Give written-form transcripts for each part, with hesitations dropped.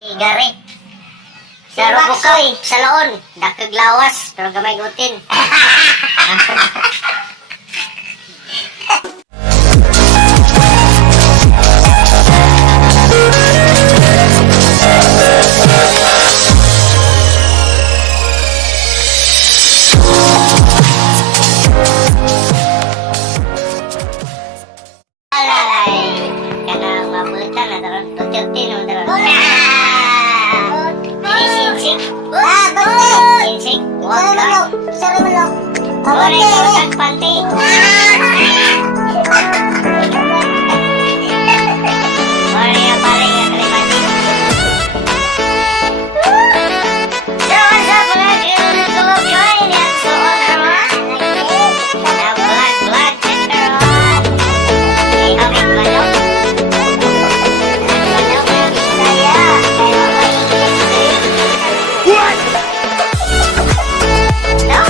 Gari. Sa Rubukoy, sa laon, dakag lawas, pero gamay gutin. Alay, kanang mabulitan na daron, tutil-til mo daron. Sinsik. Sinsik, huwag ka. Wala yung tagpanti. Wala yung paling at limati. So, what's up mga kilog join yan? So, na vlog tenderon. Kami manok. Manok ng Bisaya. Kaya may What? No?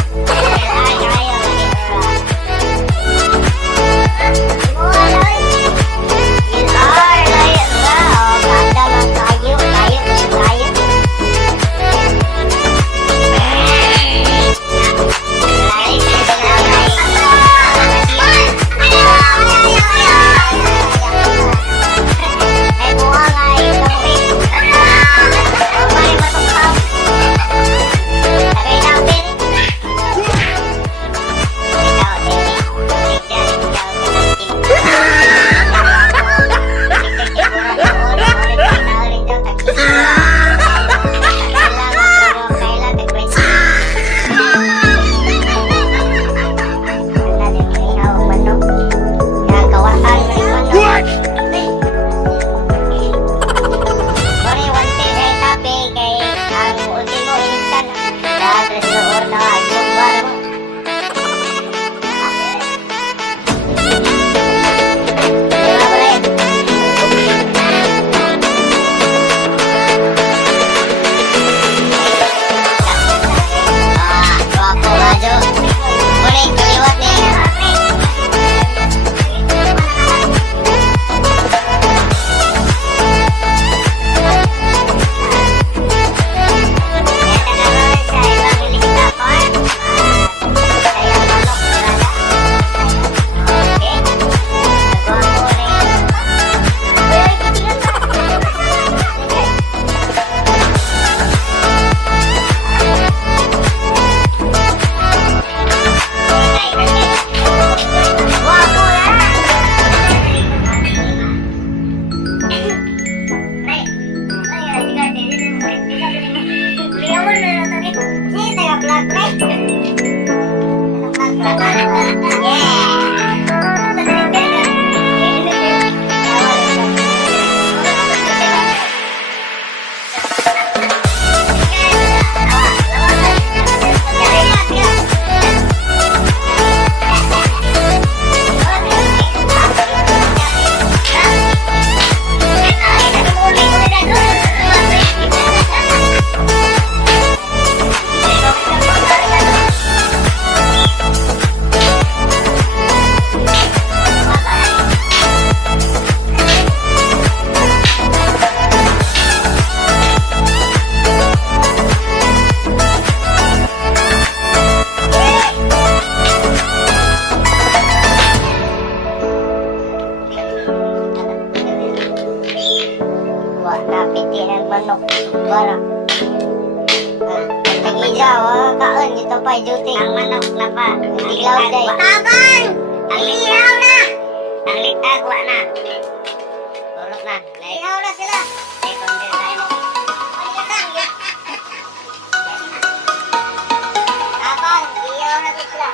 Manok, bara. Nag-ijaw, kaon, ito pa, duty. Ang manok na pa. Ilaw day. Tabang! Ang lihaw na! Ang litagwa na. Turok na. Lihaw na sila. Tabang, lihaw na sila.